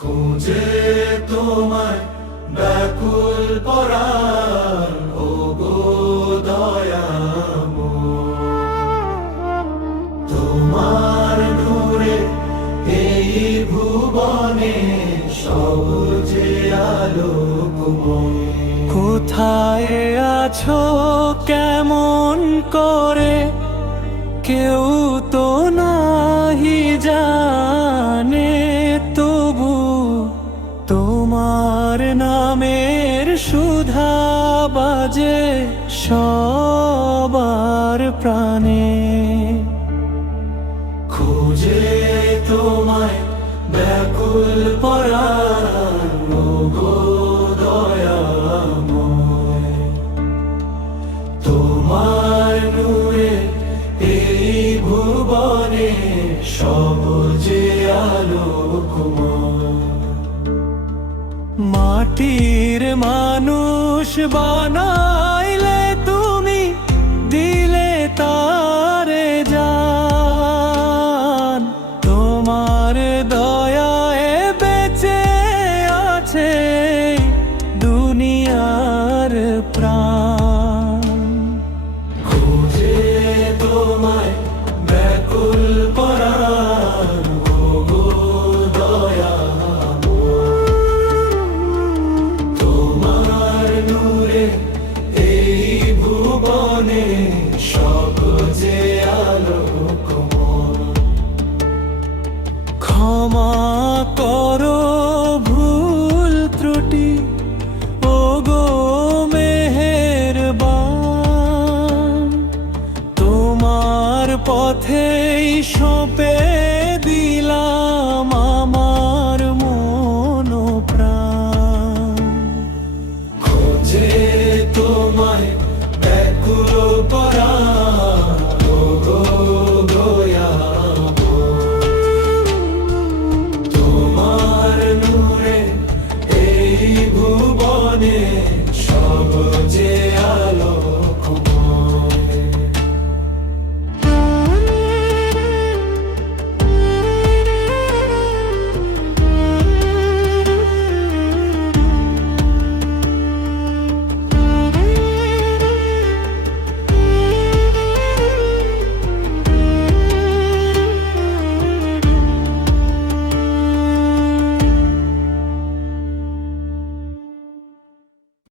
খুঁজে তোমায় ব্যাকুল পরাণ, ওগো দয়াময়। তোমার নূরে এই ভুবনে সবুজে আলোকময়। কোথায় আছো কেমন করে কেউ তো নাহি জানে, তবু তোমার নামের সুধা বাজে সবার প্রাণে। খুঁজে তোমায় ব্যাকুল পরাণ, ওগো দয়াময়। তোমার নূরে এই ভুবনে সবুজে আলোকময়। মাটির মানুষ বানাইলে তুমি, দিলে তারে জান। তোমার দয়ায় বেঁচে আছে দুনিয়ার প্রাণ। খুঁজে তোমায় ব্যাকুল পরাণ, ওগো দয়াময়। তোমার নূরে এই ভুবনে সবুজে আলোকময়। ক্ষমা করো ভুল ত্রুটি, ওগো মেহেরবান। তোমার পথেই সঁপে দিলাম আমার মন প্রাণ। খুঁজে তোমায় ব্যাকুল পরাণ, ওগো দয়াময়। তোমার নূরে এই ভুবনে সবুজে